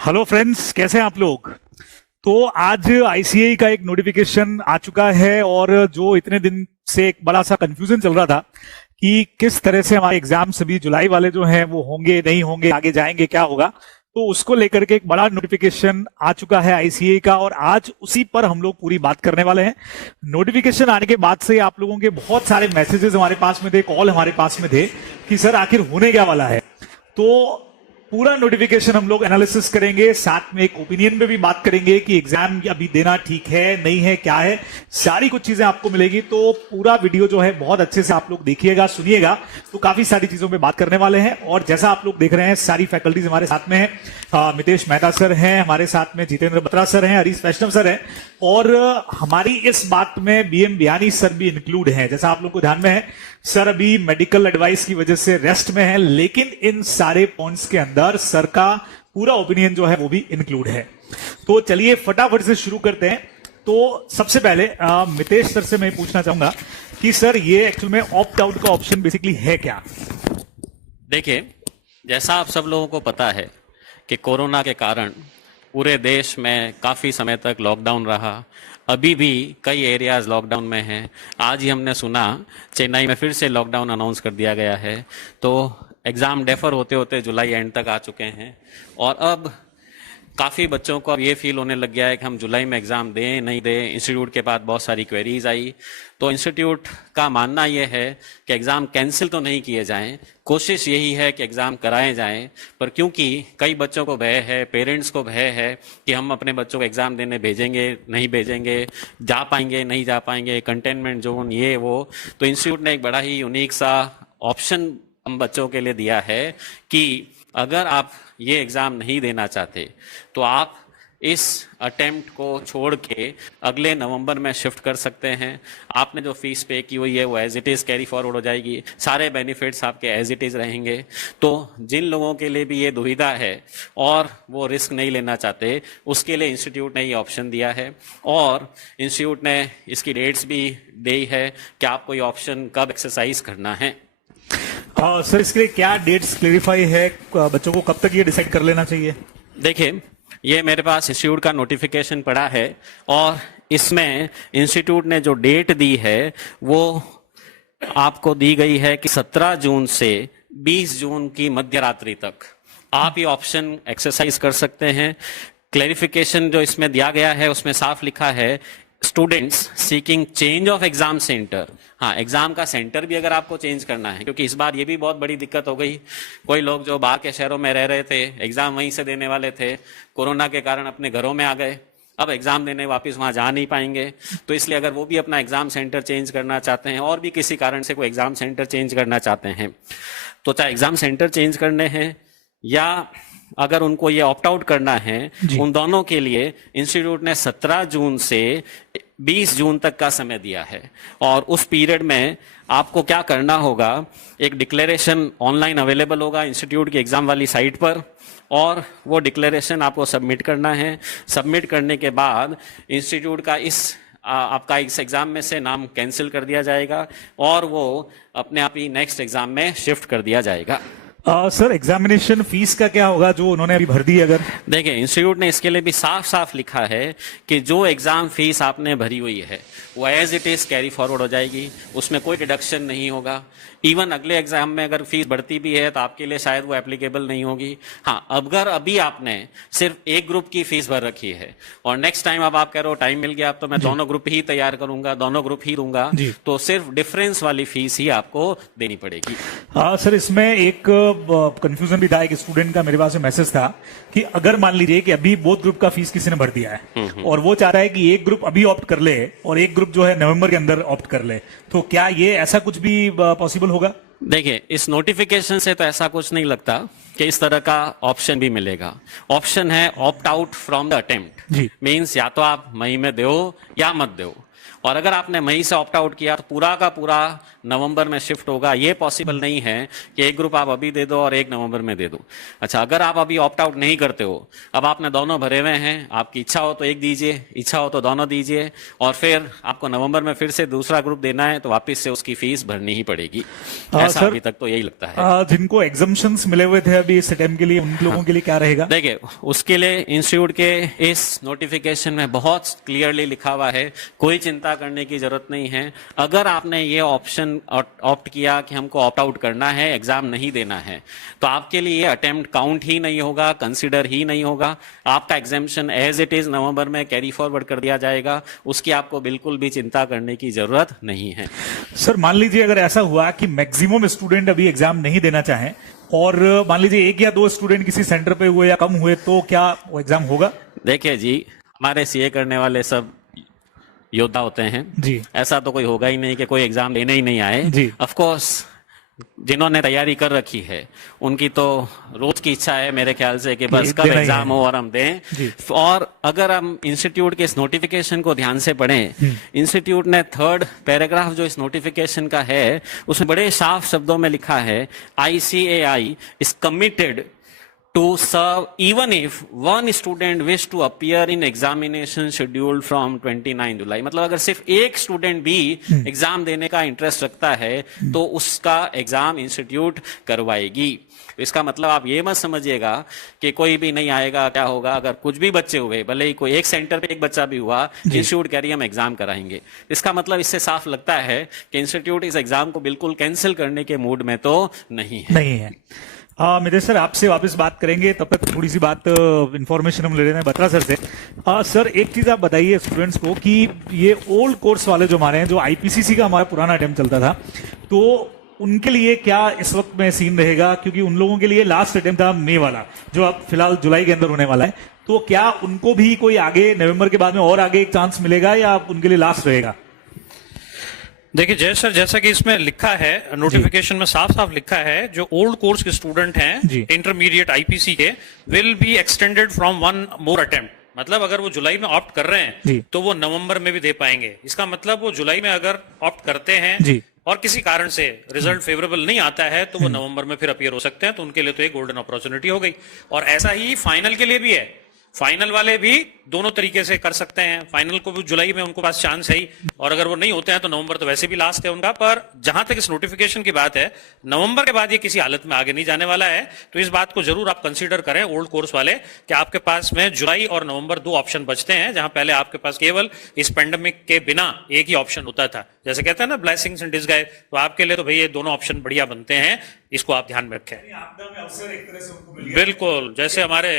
Hello friends, कैसे हैं आप लोग। तो आज आईसीएआई का एक नोटिफिकेशन आ चुका है और जो इतने दिन से एक बड़ा सा कंफ्यूजन चल रहा था कि किस तरह से हमारे एग्जाम्स अभी जुलाई वाले जो हैं वो होंगे नहीं होंगे, आगे जाएंगे, क्या होगा। तो उसको लेकर के एक बड़ा नोटिफिकेशन आ चुका है आईसीएआई का और आज उसी पर हम लोग पूरी बात करने वाले हैं। नोटिफिकेशन आने के बाद से आप लोगों के बहुत सारे मैसेजेस हमारे पास में थे, कॉल हमारे पास में थे कि सर आखिर होने क्या वाला है। तो पूरा नोटिफिकेशन हम लोग एनालिसिस करेंगे, साथ में एक ओपिनियन में भी बात करेंगे कि एग्जाम अभी देना ठीक है नहीं है, क्या है, सारी कुछ चीजें आपको मिलेगी। तो पूरा वीडियो जो है बहुत अच्छे से आप लोग देखिएगा, सुनिएगा, तो काफी सारी चीजों पे बात करने वाले हैं। और जैसा आप लोग देख रहे हैं सारी फैकल्टीज हमारे साथ में है। मितेश मेहता सर हैं हमारे साथ में, जितेंद्र बत्रा सर हैं, हरीश वैष्णव सर हैं और हमारी इस बात में बीएम बियानी सर भी इंक्लूड हैं। जैसा आप लोग को ध्यान में है, सर अभी मेडिकल एडवाइस की वजह से रेस्ट में है, लेकिन इन सारे पॉइंट्स के अंदर सर का पूरा ओपिनियन जो है वो भी इंक्लूड है। तो चलिए फटाफट से शुरू करते हैं। तो सबसे पहले मितेश सर से मैं पूछना चाहूंगा कि सर ये एक्चुअल में ऑप्ट आउट का ऑप्शन बेसिकली है क्या। देखिए, जैसा आप सब लोगों को पता है कि कोरोना के कारण पूरे देश में काफ़ी समय तक लॉकडाउन रहा। अभी भी कई एरियाज लॉकडाउन में हैं। आज ही हमने सुना चेन्नई में फिर से लॉकडाउन अनाउंस कर दिया गया है। तो एग्ज़ाम डेफर होते होते जुलाई एंड तक आ चुके हैं और अब काफ़ी बच्चों को अब ये फील होने लग गया है कि हम जुलाई में एग्ज़ाम दें नहीं दें। इंस्टीट्यूट के पास बहुत सारी क्वेरीज आई, तो इंस्टीट्यूट का मानना ये है कि एग्ज़ाम कैंसिल तो नहीं किए जाएं, कोशिश यही है कि एग्ज़ाम कराए जाएं। पर क्योंकि कई बच्चों को भय है, पेरेंट्स को भय है कि हम अपने बच्चों को एग्ज़ाम देने भेजेंगे नहीं भेजेंगे, जा पाएंगे नहीं जा पाएंगे, कंटेनमेंट जोन ये वो, तो इंस्टीट्यूट ने एक बड़ा ही यूनिक सा ऑप्शन हम बच्चों के लिए दिया है कि अगर आप ये एग्ज़ाम नहीं देना चाहते तो आप इस अटेम्प्ट को छोड़ के अगले नवंबर में शिफ्ट कर सकते हैं। आपने जो फीस पे की हुई है वो as it is carry forward हो जाएगी, सारे बेनिफिट्स आपके एज इट इज़ रहेंगे। तो जिन लोगों के लिए भी ये दुविधा है और वो रिस्क नहीं लेना चाहते, उसके लिए इंस्टीट्यूट ने ये ऑप्शन दिया है और इंस्टीट्यूट ने इसकी डेट्स भी दी है कि आपको ये ऑप्शन कब एक्सरसाइज करना है। सर इसके लिए क्या डेट्स क्लेरिफाई है, बच्चों को कब तक ये डिसाइड कर लेना चाहिए। देखिए, ये मेरे पास इंस्टीट्यूट का नोटिफिकेशन पड़ा है और इसमें इंस्टीट्यूट ने जो डेट दी है वो आपको दी गई है कि 17 जून से 20 जून की मध्य रात्रि तक आप ये ऑप्शन एक्सरसाइज कर सकते हैं। क्लैरिफिकेशन जो इसमें दिया गया है उसमें साफ लिखा है students seeking change of exam centre. हाँ, एग्जाम का सेंटर भी अगर आपको चेंज करना है, क्योंकि इस बार ये भी बहुत बड़ी दिक्कत हो गई। कोई लोग जो बाहर के शहरों में रह रहे थे, एग्जाम वहीं से देने वाले थे, कोरोना के कारण अपने घरों में आ गए, अब एग्जाम देने वापस वहां जा नहीं पाएंगे। तो इसलिए अगर वो भी अपना एग्जाम सेंटर चेंज करना चाहते हैं और भी किसी कारण से कोई एग्जाम सेंटर चेंज करना चाहते हैं, तो चाहे एग्जाम सेंटर चेंज करने हैं या अगर उनको ये ऑप्ट आउट करना है, उन दोनों के लिए इंस्टीट्यूट ने 17 जून से 20 जून तक का समय दिया है। और उस पीरियड में आपको क्या करना होगा, एक डिक्लेरेशन ऑनलाइन अवेलेबल होगा इंस्टीट्यूट की एग्जाम वाली साइट पर और वो डिक्लेरेशन आपको सबमिट करना है। सबमिट करने के बाद इंस्टीट्यूट का आपका इस एग्जाम में से नाम कैंसिल कर दिया जाएगा और वो अपने आप ही नेक्स्ट एग्जाम में शिफ्ट कर दिया जाएगा। सर एग्जामिनेशन फीस का क्या होगा जो उन्होंने अभी भर दी। अगर देखिए, इंस्टीट्यूट ने इसके लिए भी साफ साफ लिखा है कि जो एग्जाम फीस आपने भरी हुई है वो as it is carry forward हो जाएगी, उसमें कोई डिडक्शन नहीं होगा। इवन अगले एग्जाम में अगर फीस बढ़ती भी है तो आपके लिए शायद वो एप्लीकेबल नहीं होगी। हाँ, अगर अभी आपने सिर्फ एक ग्रुप की फीस भर रखी है और नेक्स्ट टाइम अब आप कह रहे हो टाइम मिल गया अब तो मैं दोनों ग्रुप ही तैयार करूंगा, दोनों ग्रुप ही दूंगा, तो सिर्फ डिफरेंस वाली फीस ही आपको देनी पड़ेगी। सर इसमें एक कंफ्यूजन भी था, एक स्टूडेंट का मेरे पास मैसेज था कि अगर मान लीजिए कि अभी बोथ ग्रुप का फीस किसी ने भर दिया है और वो चाह रहा है कि एक ग्रुप अभी ऑप्ट कर ले और एक ग्रुप जो है नवंबर के अंदर ऑप्ट कर ले, तो क्या ये ऐसा कुछ भी पॉसिबल होगा। देखिए, इस नोटिफिकेशन से तो ऐसा कुछ नहीं लगता कि इस तरह का ऑप्शन भी मिलेगा। ऑप्शन है opt out from the attempt, means या तो आप मई में दो या मत दो। और अगर आपने मई से ऑप्ट आउट किया तो पूरा का पूरा नवंबर में शिफ्ट होगा। ये पॉसिबल नहीं है कि एक ग्रुप आप अभी दे दो और एक नवंबर में दे दो। अच्छा, अगर आप अभी ऑप्ट आउट नहीं करते हो, अब आपने दोनों भरे हुए हैं, आपकी इच्छा हो तो एक दीजिए, इच्छा हो तो दोनों दीजिए, और फिर आपको नवंबर में फिर से दूसरा ग्रुप देना है तो वापस से उसकी फीस भरनी ही पड़ेगी। ऐसा सर, अभी तक तो यही लगता है। जिनको एग्जाम्पशंस मिले हुए थे अभी इस अटेम्प्ट के लिए, उन लोगों के लिए क्या रहेगा? देखिए, उसके लिए इंस्टीट्यूट के इस नोटिफिकेशन में बहुत क्लियरली लिखा हुआ है, कोई चिंता करने की जरूरत नहीं है। अगर आपने ये ऑप्शन ऑप्ट किया कि हमको ऑप्ट आउट करना है, एग्जाम नहीं देना है, तो आपके लिए ये अटेम्प्ट काउंट ही नहीं होगा, कंसिडर ही नहीं होगा। आपका examination as it is November में कैरी फॉरवर्ड कर दिया जाएगा, उसकी आपको बिल्कुल भी चिंता करने की जरूरत नहीं है। सर, मान लीजिए अगर ऐसा हुआ कि मैक्सिमम स्टूडेंट अभी एग्जाम नहीं देना चाहें और मान लीजिए 1 या 2 स्टूडेंट किसी सेंटर पे हुए या कम हुए, तो क्या वो एग्जाम होगा? देखिए जी, हमारे सीए करने वाले सब योद्धा होते हैं जी। ऐसा तो कोई होगा ही नहीं कि कोई एग्जाम लेने ही नहीं आए जी। ऑफ कोर्स जिन्होंने तैयारी कर रखी है उनकी तो रोज की इच्छा है मेरे ख्याल से कि बस कब एग्जाम हो और हम दें। और अगर हम इंस्टीट्यूट के इस नोटिफिकेशन को ध्यान से पढ़ें, इंस्टीट्यूट ने 3rd पैराग्राफ जो इस नोटिफिकेशन का है उसमें बड़े साफ शब्दों में लिखा है, ICAI is committed to serve even if one student wish to appear in examination scheduled from 29 जुलाई। मतलब अगर सिर्फ एक स्टूडेंट भी एग्जाम देने का इंटरेस्ट रखता है तो उसका एग्जाम इंस्टीट्यूट करवाएगी। इसका मतलब आप ये मत समझिएगा कि कोई भी नहीं आएगा, क्या होगा। अगर कुछ भी बच्चे हुए, भले ही कोई एक सेंटर पे एक बच्चा भी हुआ, इंस्टीट्यूट कह रही है हम एग्जाम कराएंगे, इसका मतलब इससे साफ लगता है कि इंस्टीट्यूट इस एग्जाम को बिल्कुल कैंसिल करने के मूड में तो नहीं है। मेरे सर, आपसे वापस बात करेंगे, तब तक थोड़ी सी बात इंफॉर्मेशन हम ले रहे हैं बत्रा सर से। सर, एक चीज आप बताइए स्टूडेंट्स को कि ये ओल्ड कोर्स वाले जो हमारे हैं, जो IPCC का हमारा पुराना अटेम्प्ट चलता था, तो उनके लिए क्या इस वक्त में सीन रहेगा? क्योंकि उन लोगों के लिए लास्ट अटेम्प्ट था मई वाला, जो अब फिलहाल जुलाई के अंदर होने वाला है, तो क्या उनको भी कोई आगे नवंबर के बाद में और आगे एक चांस मिलेगा या उनके लिए लास्ट रहेगा? देखिए जय सर, जैसा कि इसमें लिखा है नोटिफिकेशन में साफ साफ लिखा है, जो ओल्ड कोर्स के स्टूडेंट हैं इंटरमीडिएट IPC के will be extended from 1 more attempt. मतलब अगर वो जुलाई में ऑप्ट कर रहे हैं तो वो नवंबर में भी दे पाएंगे। इसका मतलब वो जुलाई में अगर ऑप्ट करते हैं और किसी कारण से रिजल्ट फेवरेबल नहीं आता है तो वो नवंबर में फिर अपीयर हो सकते हैं, तो उनके लिए तो एक गोल्डन अपॉर्चुनिटी हो गई। और ऐसा ही फाइनल के लिए भी है, फाइनल वाले भी दोनों तरीके से कर सकते हैं। फाइनल को भी जुलाई में उनको पास चांस है ही, और अगर वो नहीं होते हैं तो नवंबर तो वैसे भी लास्ट है उनका। पर जहां तक इस नोटिफिकेशन की बात है, नवंबर के बाद ये किसी हालत में आगे नहीं जाने वाला है, तो इस बात को जरूर आप कंसीडर करें ओल्ड कोर्स वाले कि आपके पास में जुलाई और नवंबर 2 ऑप्शन बचते हैं, जहां पहले आपके पास केवल इस पेंडेमिक के बिना एक ही ऑप्शन होता था। जैसे कहते हैं ना ब्लेसिंग्स इन डिस्गाइज, तो आपके लिए तो भाई ये दोनों ऑप्शन बढ़िया बनते हैं, इसको आप ध्यान में रखें। बिल्कुल, जैसे हमारे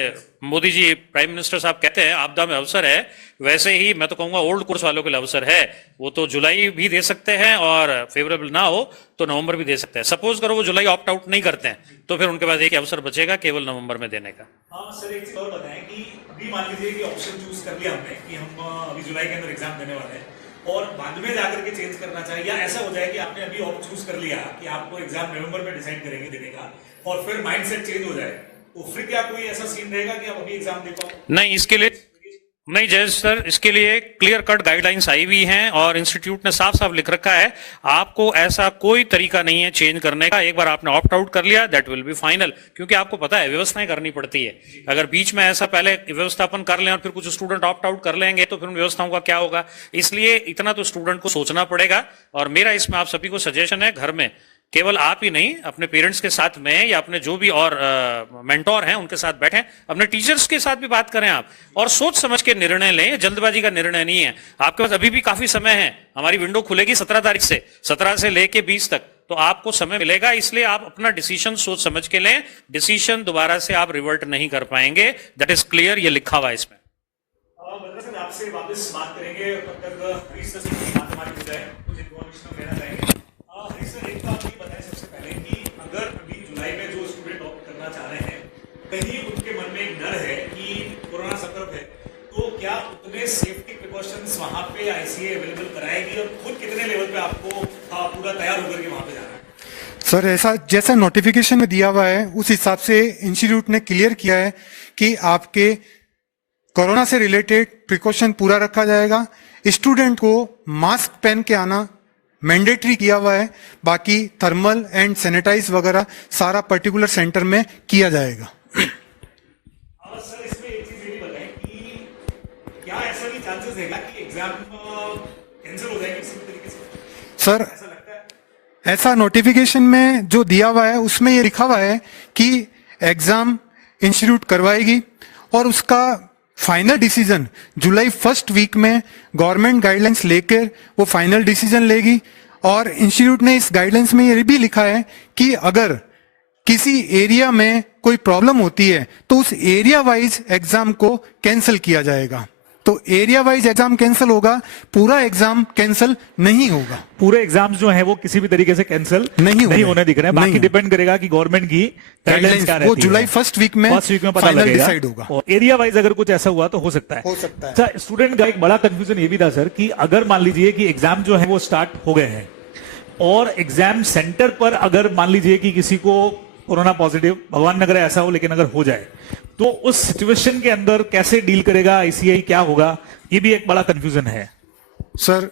मोदी जी प्राइम मिनिस्टर साहब कहते हैं आपदा में अवसर है, वैसे ही मैं तो कहूंगा ओल्ड कोर्स वालों के लिए अवसर है। वो तो जुलाई भी दे सकते हैं और फेवरेबल ना हो तो नवंबर भी दे सकते हैं। सपोज करो वो जुलाई ऑप्ट आउट नहीं करते हैं तो फिर उनके पास एक अवसर बचेगा केवल नवंबर में देने का। हाँ सर, एक चीज और बताएं कि अभी मान लीजिए कि ऑप्शन चूज कर लिया हमने कि हम अभी जुलाई के अंदर एग्जाम देने वाले हैं और बाद में जाकर के चेंज करना चाहिए, या ऐसा हो जाए कि आपने अभी ऑप्ट चूज कर लिया कि आपको एग्जाम नवंबर में डिसाइड करेंगे देने का और फिर माइंडसेट चेंज हो जाए, तो फिर क्या कोई ऐसा सीन रहेगा कि आप अभी एग्जाम दे पाओ? नहीं, इसके लिए नहीं जय सर, इसके लिए क्लियर कट गाइडलाइंस आई हुई हैं और इंस्टीट्यूट ने साफ साफ लिख रखा है, आपको ऐसा कोई तरीका नहीं है चेंज करने का। एक बार आपने ऑप्ट आउट कर लिया दैट विल बी फाइनल, क्योंकि आपको पता है व्यवस्थाएं करनी पड़ती है। अगर बीच में ऐसा पहले व्यवस्थापन कर लें और फिर कुछ स्टूडेंट ऑप्ट आउट कर लेंगे तो फिर उन व्यवस्थाओं का क्या होगा। इसलिए इतना तो स्टूडेंट को सोचना पड़ेगा। और मेरा इसमें आप सभी को सजेशन है, घर में केवल आप ही नहीं, अपने पेरेंट्स के साथ में या अपने जो भी और मेंटोर हैं उनके साथ बैठें, अपने टीचर्स के साथ भी बात करें आप, और सोच समझ के निर्णय लें। जल्दबाजी का निर्णय नहीं है, आपके पास अभी भी काफी समय है। हमारी विंडो खुलेगी 17 तारीख से, 17 से लेके 20 तक, तो आपको समय मिलेगा। इसलिए आप अपना डिसीजन सोच समझ के लें, डिसीजन दोबारा से आप रिवर्ट नहीं कर पाएंगे। दैट इज क्लियर, ये लिखा हुआ है इसमें। आपसे वापस बात करेंगे, तब तक हरीश सर की बात हमारी हो जाए, कुछ इन्फॉर्मेशन लेना चाहेंगे। हरीश सर, एक बात ये बताएं सबसे पहले कि अगर अभी जुलाई में जो स्टूडेंट ऑप्ट करना चाह रहे हैं, कहीं उनके मन में एक डर है कि कोरोना संकट है, तो क्या उतने सेफ्टी प्रिकॉशंस वहां पे ICAI अवेलेबल कराएगी और खुद कितने लेवल पे आपको पूरा तैयार होकर के वहां पे जाना है? सर, ऐसा जैसा नोटिफिकेशन में दिया हुआ है उस हिसाब से इंस्टीट्यूट ने क्लियर किया है कि आपके कोरोना से रिलेटेड प्रिकॉशन पूरा रखा जाएगा। स्टूडेंट को मास्क पहन के आना मैंडेटरी किया हुआ है। बाकी थर्मल एंड सैनिटाइज वगैरह सारा पर्टिकुलर सेंटर में किया जाएगा। सर इसमें एक चीज ये भी बताएं कि क्या ऐसा भी चांसेस है कि एग्जाम कैंसिल हो जाएगी किसी भी तरीके से? सर ऐसा नोटिफिकेशन में जो दिया हुआ है उसमें ये लिखा हुआ है कि एग्जाम इंस्टीट्यूट करवाएगी और उसका फाइनल डिसीजन जुलाई फर्स्ट वीक में गवर्नमेंट गाइडलाइंस लेकर वो फाइनल डिसीजन लेगी। और इंस्टीट्यूट ने इस गाइडलाइंस में ये भी लिखा है कि अगर किसी एरिया में कोई प्रॉब्लम होती है तो उस एरिया वाइज एग्जाम को कैंसिल किया जाएगा। तो एरिया वाइज एग्जाम कैंसिल होगा, पूरा एग्जाम कैंसिल नहीं होगा। पूरे एग्जाम्स जो हैं वो किसी भी तरीके से कैंसिल नहीं होने दिख रहे हैं। बाकी डिपेंड करेगा कि गवर्नमेंट की गाइडलाइंस क्या रहती है। वो जुलाई फर्स्ट वीक में पता फाइनल लगेगा। डिसाइड होगा। और एरिया वाइज अगर कुछ ऐसा हुआ तो हो सकता है। अच्छा, स्टूडेंट का एक बड़ा कंफ्यूजन ये भी था सर कि अगर मान लीजिए कि एग्जाम जो है वो स्टार्ट हो गए हैं और एग्जाम सेंटर पर अगर मान लीजिए कि किसी को कोरोना पॉजिटिव, भगवान न करे ऐसा हो, लेकिन अगर हो जाए तो उस सिचुएशन के अंदर कैसे डील करेगा आईसीआई, क्या होगा, ये भी एक बड़ा कंफ्यूजन है। सर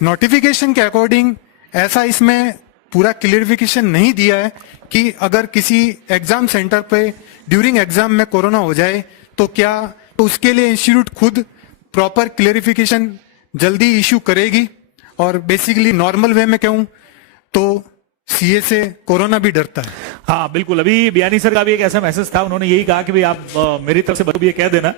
नोटिफिकेशन के अकॉर्डिंग ऐसा इसमें पूरा क्लियरिफिकेशन नहीं दिया है कि अगर किसी एग्जाम सेंटर पे ड्यूरिंग एग्जाम में कोरोना हो जाए तो क्या, तो उसके लिए इंस्टीट्यूट खुद प्रॉपर क्लियरिफिकेशन जल्दी इशू करेगी। और बेसिकली नॉर्मल वे में कहूं तो सीए से कोरोना भी डरता है। हाँ बिल्कुल, अभी बियानी सर का भी एक ऐसा मैसेज था, उन्होंने यही कहा कि भाई आप मेरी तरफ से बच्चों को ये कह देना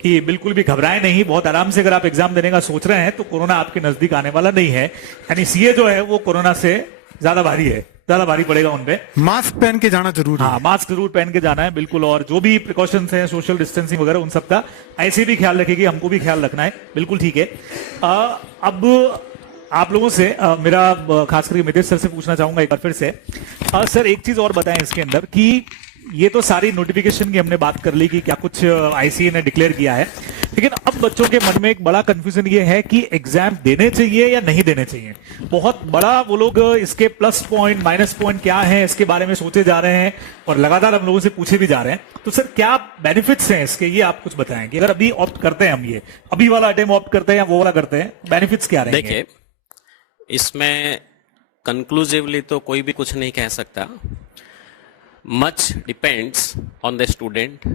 कि बिल्कुल भी घबराएं नहीं, बहुत आराम से अगर आप एग्जाम देने का सोच रहे हैं तो कोरोना आपके नजदीक आने वाला नहीं है। यानी सीए जो है वो कोरोना से ज्यादा भारी है, ज्यादा भारी पड़ेगा उनपे। मास्क पहन के जाना जरूरी है। हाँ, मास्क जरूर पहन के जाना है बिल्कुल। और जो भी प्रिकॉशंस हैं, सोशल डिस्टेंसिंग वगैरह, उन सबका ऐसे भी ख्याल रखेगी, हमको भी ख्याल रखना है, बिल्कुल ठीक है। अब आप लोगों से मेरा खास करके मितेश सर से पूछना चाहूंगा एक बार फिर से। सर एक चीज और बताएं इसके अंदर कि ये तो सारी नोटिफिकेशन की हमने बात कर ली कि क्या कुछ आईसीए ने डिक्लेयर किया है, लेकिन अब बच्चों के मन में एक बड़ा कंफ्यूजन ये है कि एग्जाम देने चाहिए या नहीं देने चाहिए। बहुत बड़ा वो लोग इसके प्लस पॉइंट माइनस पॉइंट क्या है इसके बारे में सोचे जा रहे हैं और लगातार हम लोगों से पूछे भी जा रहे हैं। तो सर क्या बेनिफिट्स हैं इसके, ये आप कुछ बताएंगे? अगर अभी ऑप्ट करते हैं हम, ये अभी वाला अटेम्प्ट ऑप्ट करते हैं या वो वाला करते हैं, बेनिफिट्स क्या रहेंगे? देखिए, इसमें कंक्लूसिवली तो कोई भी कुछ नहीं कह सकता। Much depends on the student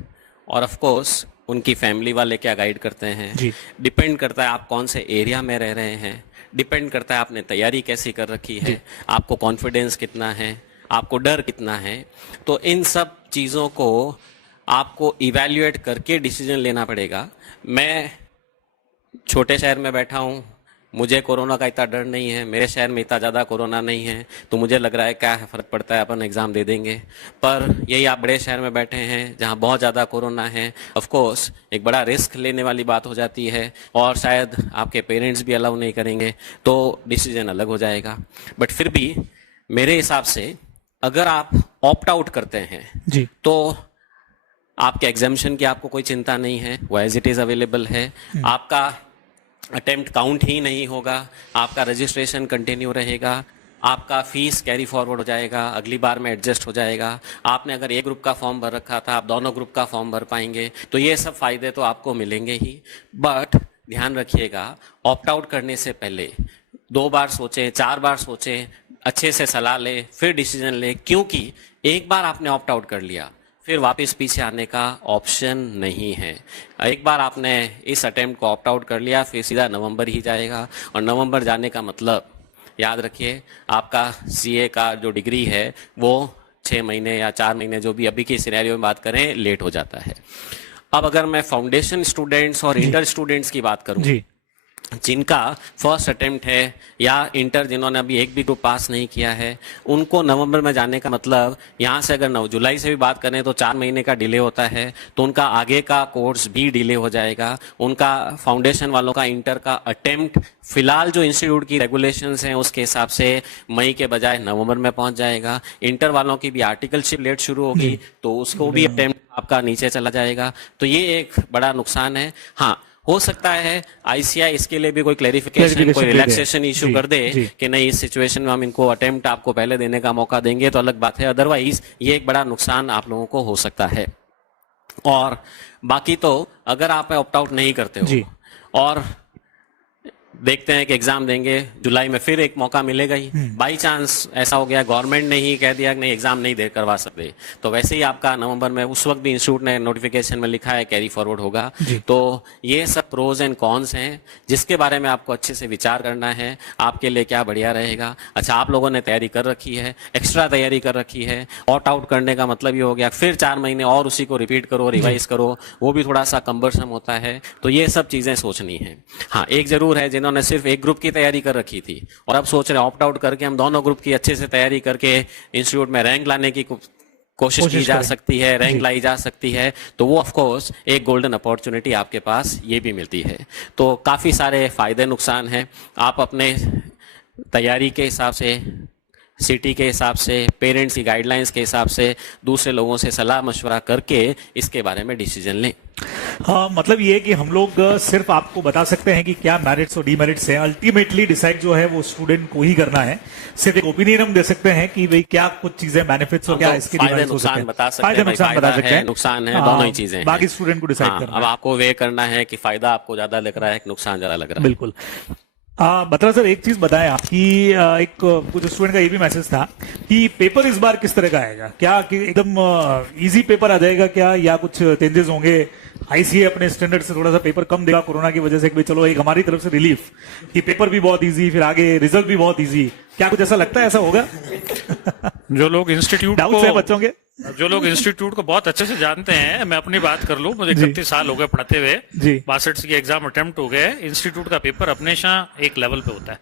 और ऑफ कोर्स उनकी फैमिली वाले क्या गाइड करते हैं। डिपेंड करता है आप कौन से एरिया में रह रहे हैं, डिपेंड करता है आपने तैयारी कैसी कर रखी है, आपको कॉन्फिडेंस कितना है, आपको डर कितना है। तो इन सब चीज़ों को आपको इवैल्यूएट करके डिसीजन लेना पड़ेगा। मैं छोटे शहर में बैठा हूँ, मुझे कोरोना का इतना डर नहीं है, मेरे शहर में इतना ज़्यादा कोरोना नहीं है, तो मुझे लग रहा है क्या फ़र्क पड़ता है, अपन एग्ज़ाम दे देंगे। पर यही आप बड़े शहर में बैठे हैं जहाँ बहुत ज़्यादा कोरोना है, ऑफ कोर्स एक बड़ा रिस्क लेने वाली बात हो जाती है और शायद आपके पेरेंट्स भी अलाउ नहीं करेंगे, तो डिसीजन अलग हो जाएगा। बट फिर भी मेरे हिसाब से अगर आप ऑप्ट आउट करते हैं जी, तो आपके एग्जामिशन की आपको कोई चिंता नहीं है, वो एज इट इज़ अवेलेबल है। आपका अटेम्प्ट काउंट ही नहीं होगा, आपका रजिस्ट्रेशन कंटिन्यू रहेगा, आपका फीस कैरी फॉरवर्ड हो जाएगा, अगली बार में एडजस्ट हो जाएगा। आपने अगर एक ग्रुप का फॉर्म भर रखा था, आप दोनों ग्रुप का फॉर्म भर पाएंगे, तो ये सब फायदे तो आपको मिलेंगे ही। बट ध्यान रखिएगा, ऑप्ट आउट करने से पहले 2 बार सोचें, 4 बार सोचें, अच्छे से सलाह लें, फिर डिसीजन लें, क्योंकि एक बार आपने ऑप्ट आउट कर लिया फिर वापस पीछे आने का ऑप्शन नहीं है। एक बार आपने इस अटेम्प्ट को ऑप्ट आउट कर लिया फिर सीधा नवंबर ही जाएगा, और नवंबर जाने का मतलब याद रखिए आपका सीए का जो डिग्री है वो 6 महीने या 4 महीने जो भी अभी की सिनेरियो में बात करें लेट हो जाता है। अब अगर मैं फाउंडेशन स्टूडेंट्स और इंटर स्टूडेंट्स की बात करूं जी, जिनका फर्स्ट अटेम्प्ट है या इंटर जिन्होंने अभी एक भी ग्रुप पास नहीं किया है, उनको नवंबर में जाने का मतलब यहाँ से अगर 9 जुलाई से भी बात करें तो 4 महीने का डिले होता है, तो उनका आगे का कोर्स भी डिले हो जाएगा। उनका फाउंडेशन वालों का इंटर का अटेम्प्ट फिलहाल जो इंस्टीट्यूट की रेगुलेशंस हैं उसके हिसाब से मई के बजाय नवंबर में पहुंच जाएगा। इंटर वालों की भी आर्टिकलशिप लेट शुरू होगी तो उसको भी अटेम्प्ट आपका नीचे चला जाएगा, तो ये एक बड़ा नुकसान है। हाँ, हो सकता है आईसीआई इसके लिए भी कोई क्लैरिफिकेशन, कोई रिलैक्सेशन इशू कर दे कि नहीं इस सिचुएशन में हम इनको अटेम्प्ट आपको पहले देने का मौका देंगे, तो अलग बात है। अदरवाइज ये एक बड़ा नुकसान आप लोगों को हो सकता है। और बाकी तो अगर आप ऑप्ट आउट नहीं करते हो और देखते हैं कि एग्जाम देंगे, जुलाई में फिर एक मौका मिलेगा ही। बाई चांस ऐसा हो गया गवर्नमेंट ने ही कह दिया कि नहीं एग्जाम नहीं दे करवा सकते, तो वैसे ही आपका नवंबर में उस वक्त भी इंस्टीट्यूट ने नोटिफिकेशन में लिखा है कैरी फॉरवर्ड होगा। तो ये सब प्रोज एंड कॉन्स हैं जिसके बारे में आपको अच्छे से विचार करना है, आपके लिए क्या बढ़िया रहेगा। अच्छा, आप लोगों ने तैयारी कर रखी है, एक्स्ट्रा तैयारी कर रखी है, ऑट आउट करने का मतलब ये हो गया फिर 4 महीने और उसी को रिपीट करो, रिवाइज करो, वो भी थोड़ा सा कम्बरसम होता है। तो ये सब चीजें सोचनी है। हाँ, एक जरूर है जिन्होंने सिर्फ एक ग्रुप की तैयारी कर रखी थी और अब सोच रहे ऑप्ट आउट करके हम दोनों ग्रुप की अच्छे से तैयारी करके इंस्टीट्यूट में रैंक लाने की कोशिश की जा सकती है, रैंक लाई जा सकती है, तो वो ऑफ कोर्स एक गोल्डन अपॉर्चुनिटी आपके पास ये भी मिलती है। तो काफी सारे फायदे नुकसान हैं। आप अपने तैयारी के हिसाब से, सिटी के हिसाब से, पेरेंट्स की गाइडलाइंस के हिसाब से, दूसरे लोगों से सलाह मशवरा करके इसके बारे में डिसीजन लें। हाँ, मतलब ये है कि हम लोग सिर्फ आपको बता सकते हैं कि क्या मेरिट्स और डीमेरिट्स हैं, अल्टीमेटली डिसाइड जो है वो स्टूडेंट को ही करना है। सिर्फ एक ओपिनियन हम दे सकते हैं कि भाई क्या कुछ चीजें बेनिफिट्स और क्या इसके फायदे नुकसान बता सकते हैं, नुकसान है, दोनों ही चीजें हैं। बाकी स्टूडेंट को डिसाइड करना है। अब आपको वे करना है कि फायदा आपको ज्यादा लग रहा है कि नुकसान ज्यादा लग रहा है। बिल्कुल। बत्रा सर, एक चीज बताएं आप कि एक कुछ स्टूडेंट का ये भी मैसेज था कि पेपर इस बार किस तरह का आएगा, क्या कि एकदम इजी पेपर आ जाएगा क्या, या कुछ चेंजेस होंगे? आईसीए अपने स्टैंडर्ड से थोड़ा सा पेपर कम देगा कोरोना की वजह से, कि चलो एक हमारी तरफ से रिलीफ कि पेपर भी बहुत इजी, फिर आगे रिजल्ट भी बहुत इजी, क्या कुछ ऐसा लगता है ऐसा होगा? जो लोग इंस्टीट्यूट डाउट्स है बच्चों के, जो लोग इंस्टीट्यूट को बहुत अच्छे से जानते हैं, मैं अपनी बात कर लूं, मुझे 31 साल हो गए पढ़ते हुए, 62 की एग्जाम अटेम्प्ट हो गए। इंस्टीट्यूट का पेपर हमेशा एक लेवल पे होता है,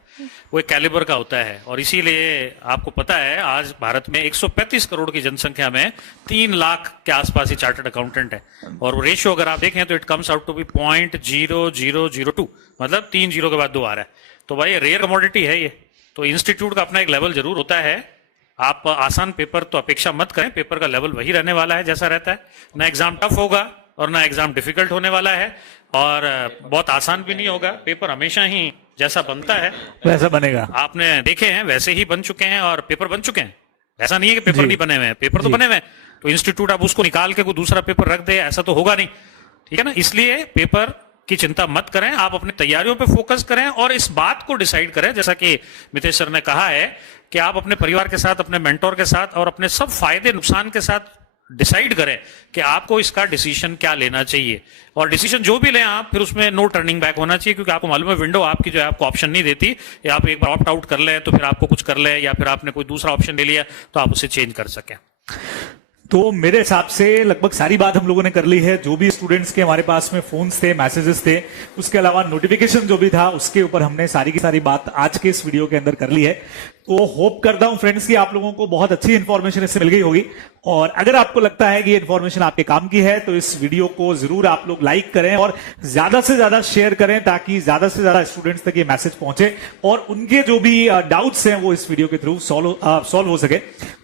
वो एक कैलिबर का होता है, और इसीलिए आपको पता है आज भारत में 135 करोड़ की जनसंख्या में 3 लाख के आसपास ही चार्टर्ड अकाउंटेंट है, और रेशियो अगर आप देखें तो it comes out to be 0.0002, मतलब 3 जीरो के बाद 2 आ रहा है। तो भाई रेयर कमोडिटी है ये। तो इंस्टीट्यूट का अपना एक लेवल जरूर होता है। आप आसान पेपर तो अपेक्षा मत करें, पेपर का लेवल वही रहने वाला है जैसा रहता है। ना एग्जाम टफ होगा और ना एग्जाम डिफिकल्ट होने वाला है, और बहुत आसान भी नहीं होगा। पेपर हमेशा ही जैसा बनता है वैसा बनेगा। आपने देखे हैं वैसे ही बन चुके हैं, और पेपर बन चुके हैं। ऐसा नहीं है कि पेपर नहीं बने हुए हैं, पेपर तो बने हुए हैं। तो इंस्टीट्यूट आप उसको निकाल के कोई दूसरा पेपर रख दे, ऐसा तो होगा नहीं, ठीक है ना। इसलिए पेपर की चिंता मत करें, आप अपनी तैयारियों पे फोकस करें और इस बात को डिसाइड करें, जैसा कि मितेश सर ने कहा है, कि आप अपने परिवार के साथ, अपने मेंटोर के साथ और अपने सब फायदे नुकसान के साथ डिसाइड करें कि आपको इसका डिसीजन क्या लेना चाहिए। और डिसीजन जो भी लें आप, फिर उसमें नो टर्निंग बैक होना चाहिए, क्योंकि आपको मालूम है विंडो आपकी जो है आपको ऑप्शन नहीं देती। या आप एक बार ऑप्ट आउट कर लें तो फिर आपको कुछ कर ले, या फिर आपने कोई दूसरा ऑप्शन ले लिया तो आप उसे चेंज कर सकें। तो मेरे हिसाब से लगभग सारी बात हम लोगों ने कर ली है। जो भी स्टूडेंट्स के हमारे पास में फोन्स थे, मैसेजेस थे, उसके अलावा नोटिफिकेशन जो भी था, उसके ऊपर हमने सारी की सारी बात आज के इस वीडियो के अंदर कर ली है। तो होप करता हूं फ्रेंड्स कि आप लोगों को बहुत अच्छी इंफॉर्मेशन इससे मिल गई होगी, और अगर आपको लगता है कि ये इंफॉर्मेशन आपके काम की है तो इस वीडियो को जरूर आप लोग लाइक करें और ज्यादा से ज्यादा शेयर करें, ताकि ज्यादा से ज्यादा स्टूडेंट्स तक ये मैसेज पहुंचे और उनके जो भी डाउट्स हैं वो इस वीडियो के थ्रू सॉल्व हो सके।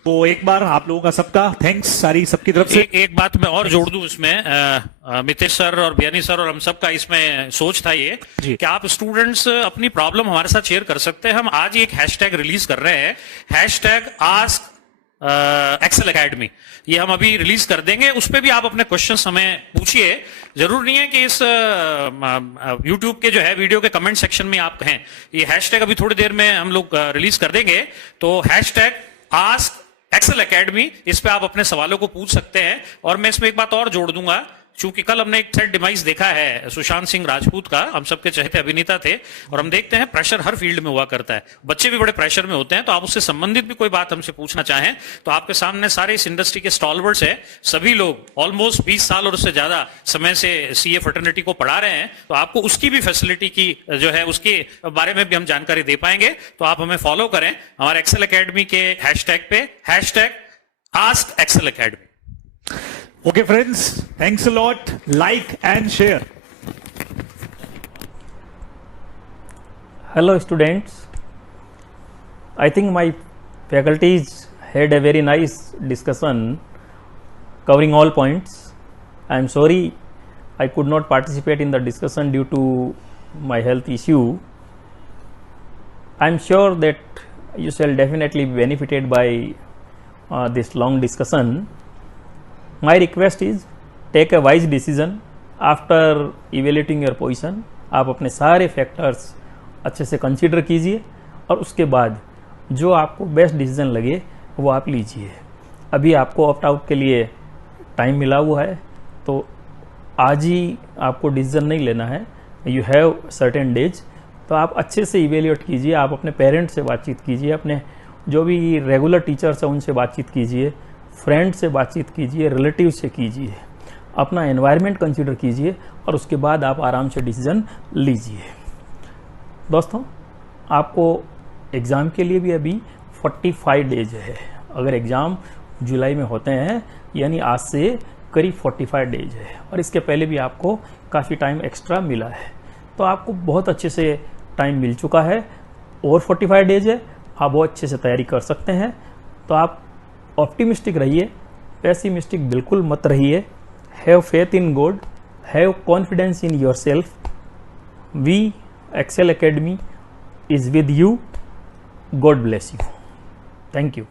तो एक बार आप लोगों का सबका थैंक्स सारी सबकी तरफ से। एक बात मैं और जोड़ दूं इसमें, मितेश सर और बियानी सर और हम सबका इसमें सोच था ये कि आप स्टूडेंट्स अपनी प्रॉब्लम हमारे साथ शेयर कर सकते हैं। हम आज एक हैशटैग रिलीज कर रहे हैं, हैशटैग आस्क एक्सेल एकेडमी। ये हम अभी रिलीज कर देंगे, उस पर भी आप अपने क्वेश्चंस हमें पूछिए। जरूर नहीं है कि इस यूट्यूब के जो है वीडियो के कमेंट सेक्शन में आप कहें। ये हैशटैग अभी थोड़ी देर में हम लोग रिलीज कर देंगे, तो हैशटैग आस्क एक्सेल एकेडमी, इस पे आप अपने सवालों को पूछ सकते हैं। और मैं इसमें एक बात और जोड़ दूंगा, चूंकि कल हमने एक सेट डिवाइस देखा है सुशांत सिंह राजपूत का, हम सबके चहेते अभिनेता थे, और हम देखते हैं प्रेशर हर फील्ड में हुआ करता है, बच्चे भी बड़े प्रेशर में होते हैं। तो आप उससे संबंधित भी कोई बात हमसे पूछना चाहें तो आपके सामने सारे इस इंडस्ट्री के स्टॉलवर्ड्स हैं, सभी लोग ऑलमोस्ट 20 साल और उससे ज्यादा समय से सीए फर्टर्निटी को पढ़ा रहे हैं, तो आपको उसकी भी फैसिलिटी की जो है उसके बारे में भी हम जानकारी दे पाएंगे। तो आप हमें फॉलो करें हमारे एक्सेल एकेडमी के हैशटैग पे, hashtag ask Excel Academy. Okay friends, thanks a lot. Like and share. Hello students, I think my faculties had a very nice discussion covering all points. I am sorry I could not participate in the discussion due to my health issue. I am sure that you shall definitely be benefited by this long discussion. My request is take a wise decision after evaluating your position. आप अपने सारे factors अच्छे से consider कीजिए और उसके बाद जो आपको बेस्ट डिसीजन लगे वो आप लीजिए। अभी आपको ऑप्ट आउट के लिए टाइम मिला हुआ है, तो आज ही आपको डिसीजन नहीं लेना है, यू हैव सर्टेन डेज। तो आप अच्छे से इवेल्यूएट कीजिए, आप अपने पेरेंट्स से बातचीत कीजिए, अपने जो भी रेगुलर टीचर्स हैं उनसे बातचीत कीजिए, फ्रेंड से बातचीत कीजिए, रिलेटिव से कीजिए, अपना एनवायरनमेंट कंसीडर कीजिए और उसके बाद आप आराम से डिसीजन लीजिए। दोस्तों, आपको एग्ज़ाम के लिए भी अभी 45 डेज है। अगर एग्ज़ाम जुलाई में होते हैं यानी आज से करीब 45 डेज है, और इसके पहले भी आपको काफ़ी टाइम एक्स्ट्रा मिला है, तो आपको बहुत अच्छे से टाइम मिल चुका है और 45 डेज है, आप बहुत अच्छे से तैयारी कर सकते हैं। तो आप ऑप्टिमिस्टिक रहिए, पेसिमिस्टिक बिल्कुल मत रहिए। Have faith in God, have confidence in yourself. We Excel Academy is with you. God bless you. Thank you.